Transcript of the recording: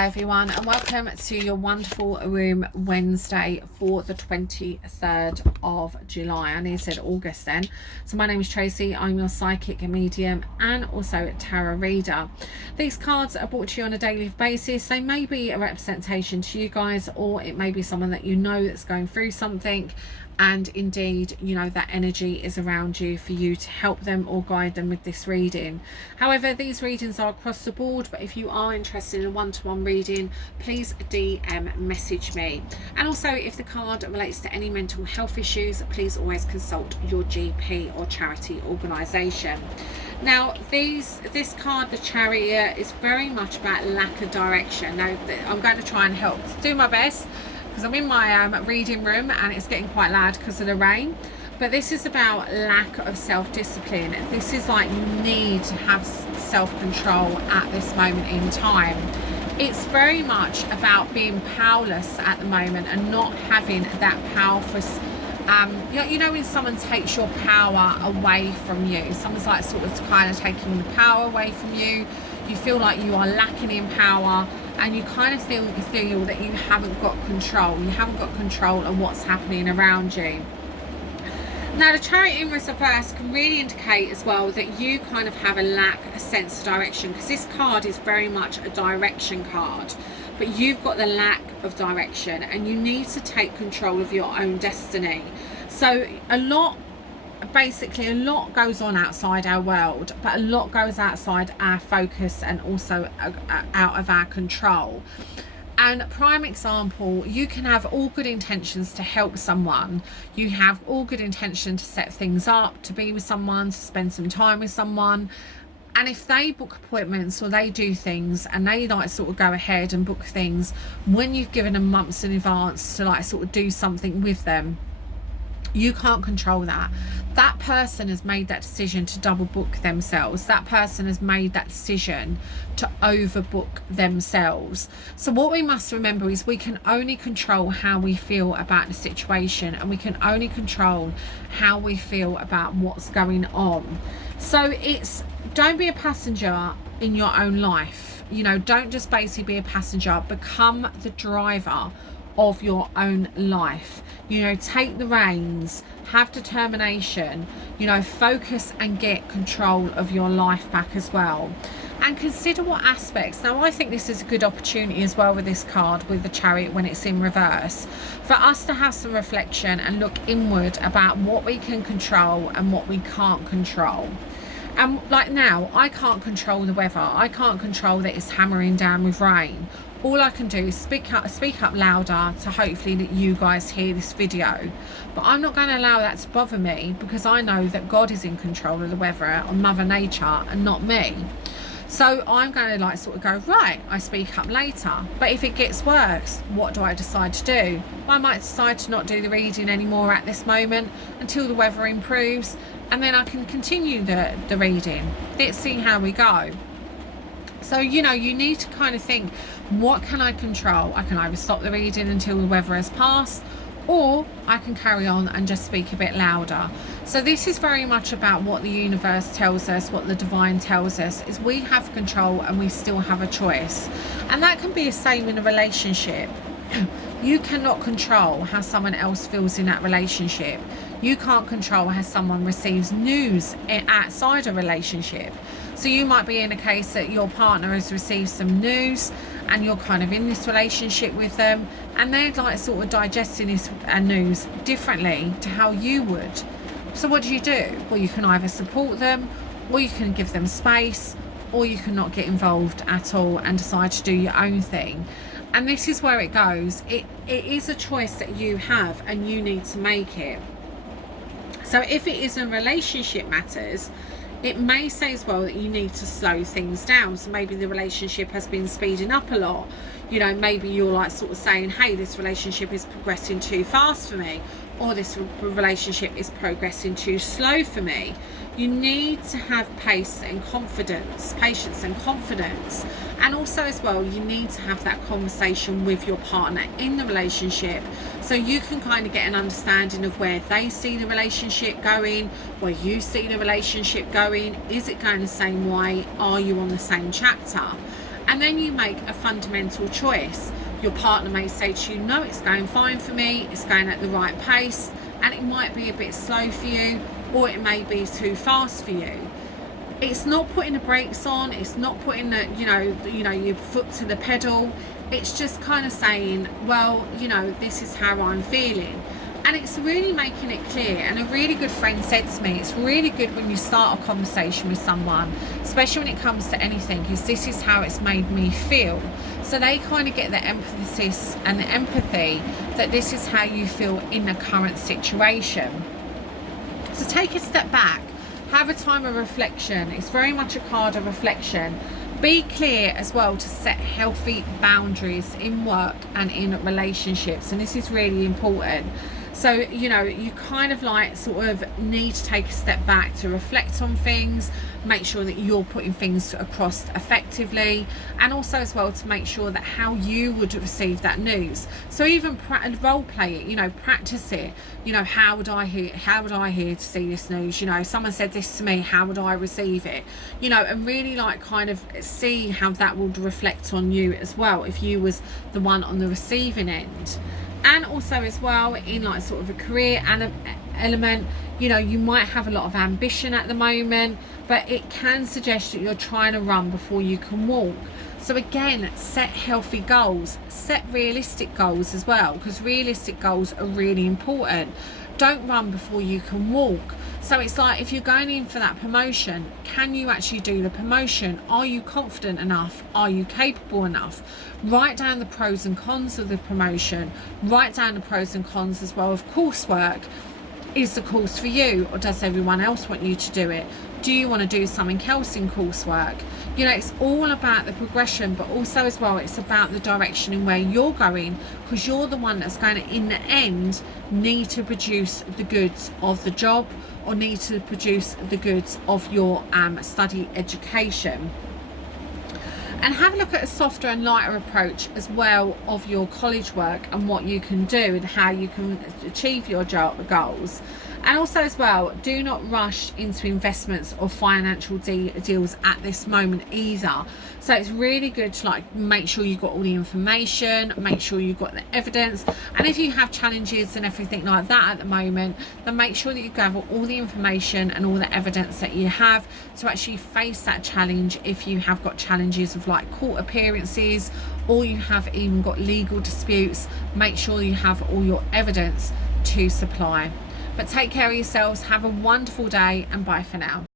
Hi everyone, and welcome to your wonderful room Wednesday for the 23rd of July. I nearly said August then. So my name is Tracy. I'm your psychic medium and also tarot reader. These cards are brought to you on a daily basis. They may be a representation to you guys, or it may be someone that you know that's going through something, and indeed, you know, that energy is around you for you to help them or guide them with this reading. However, these readings are across the board, but if you are interested in a one-to-one reading, please DM message me. And also, if the card relates to any mental health issues, please always consult your GP or charity organisation. Now, this card, the Chariot, is very much about lack of direction. Now, I'm going to try and help, do my best, because I'm in my reading room and it's getting quite loud because of the rain. But this is about lack of self-discipline. This is like you need to have self-control at this moment in time. It's very much about being powerless at the moment and not having that powerful, you know when someone takes your power away from you, someone's like sort of kind of taking the power away from you. You feel like you are lacking in power, and you kind of feel that you haven't got control. You haven't got control of what's happening around you. Now, the Chariot in reverse can really indicate as well that you kind of have a sense of direction, because this card is very much a direction card, but you've got the lack of direction and you need to take control of your own destiny. So a lot goes on outside our world, but a lot goes outside our focus and also out of our control. And prime example, you can have all good intentions to help someone. You have all good intention to set things up, to be with someone, to spend some time with someone. And if they book appointments or they do things and they like sort of go ahead and book things when you've given them months in advance to like sort of do something with them, you can't control that. That person has made that decision to double book themselves. That person has made that decision to overbook themselves. So what we must remember is we can only control how we feel about the situation, and we can only control how we feel about what's going on. So it's, don't be a passenger in your own life. You know, don't just basically be a passenger, become the driver of your own life. You know, take the reins, have determination, you know, focus and get control of your life back as well. And consider what aspects. Now, I think this is a good opportunity as well with this card, with the Chariot when it's in reverse, for us to have some reflection and look inward about what we can control and what we can't control. And like now, I can't control the weather. I can't control that it's hammering down with rain. All I can do is speak up louder to hopefully that you guys hear this video. But I'm not going to allow that to bother me, because I know that God is in control of the weather, or Mother Nature, and not me. So I'm going to like sort of go, right, I speak up later. But if it gets worse, what do I decide to do? I might decide to not do the reading anymore at this moment until the weather improves, and then I can continue the reading. Let's see how we go. So, you know, you need to kind of think, what can I control? I can either stop the reading until the weather has passed, or I can carry on and just speak a bit louder. So this is very much about what the universe tells us, what the divine tells us, is we have control and we still have a choice. And that can be the same in a relationship. You cannot control how someone else feels in that relationship. You can't control how someone receives news outside a relationship. So you might be in a case that your partner has received some news and you're kind of in this relationship with them, and they're like sort of digesting this news differently to how you would. So what do? Well, you can either support them, or you can give them space, or you can not get involved at all and decide to do your own thing. And this is where it goes. It is a choice that you have, and you need to make it. So if it is in relationship matters, it may say as well that you need to slow things down. So maybe the relationship has been speeding up a lot. You know, maybe you're like sort of saying, hey, this relationship is progressing too fast for me, or this relationship is progressing too slow for me. You need to have patience and confidence. And also as well, you need to have that conversation with your partner in the relationship, so you can kind of get an understanding of where they see the relationship going, where you see the relationship going. Is it going the same way? Are you on the same chapter? and then you make a fundamental choice. Your partner may say to you, no, it's going fine for me, it's going at the right pace, and it might be a bit slow for you, or it may be too fast for you. It's not putting the brakes on, it's not putting the your foot to the pedal. It's just kind of saying, well, this is how I'm feeling. And it's really making it clear. And a really good friend said to me, it's really good when you start a conversation with someone, especially when it comes to anything, is this is how it's made me feel. So they kind of get the emphasis and the empathy that this is how you feel in the current situation. So take a step back, have a time of reflection. It's very much a card of reflection. Be clear as well to set healthy boundaries in work and in relationships, and this is really important. So you kind of sort of need to take a step back to reflect on things, make sure that you're putting things across effectively, and also as well to make sure that how you would receive that news. So even role play it, practice it. How would I hear to see this news? Someone said this to me, how would I receive it? And really kind of see how that would reflect on you as well if you was the one on the receiving end. And also as well in sort of a career element, you might have a lot of ambition at the moment, but it can suggest that you're trying to run before you can walk. So again, set healthy goals, set realistic goals as well, because realistic goals are really important. Don't run before you can walk. So it's like, if you're going in for that promotion, can you actually do the promotion? Are you confident enough? Are you capable enough? Write down the pros and cons of the promotion. Write down the pros and cons as well of coursework. Is the course for you, or does everyone else want you to do it? Do you want to do something else in coursework? It's all about the progression, but also as well it's about the direction in where you're going, because you're the one that's going to in the end need to produce the goods of the job, or need to produce the goods of your study education. And have a look at a softer and lighter approach as well of your college work and what you can do and how you can achieve your goals. And also as well, do not rush into investments or financial deals at this moment either. So it's really good to make sure you've got all the information, make sure you've got the evidence, and if you have challenges and everything like that at the moment, then make sure that you gather all the information and all the evidence that you have to actually face that challenge. If you have got challenges of court appearances, or you have even got legal disputes, make sure you have all your evidence to supply. But take care of yourselves, have a wonderful day, and bye for now.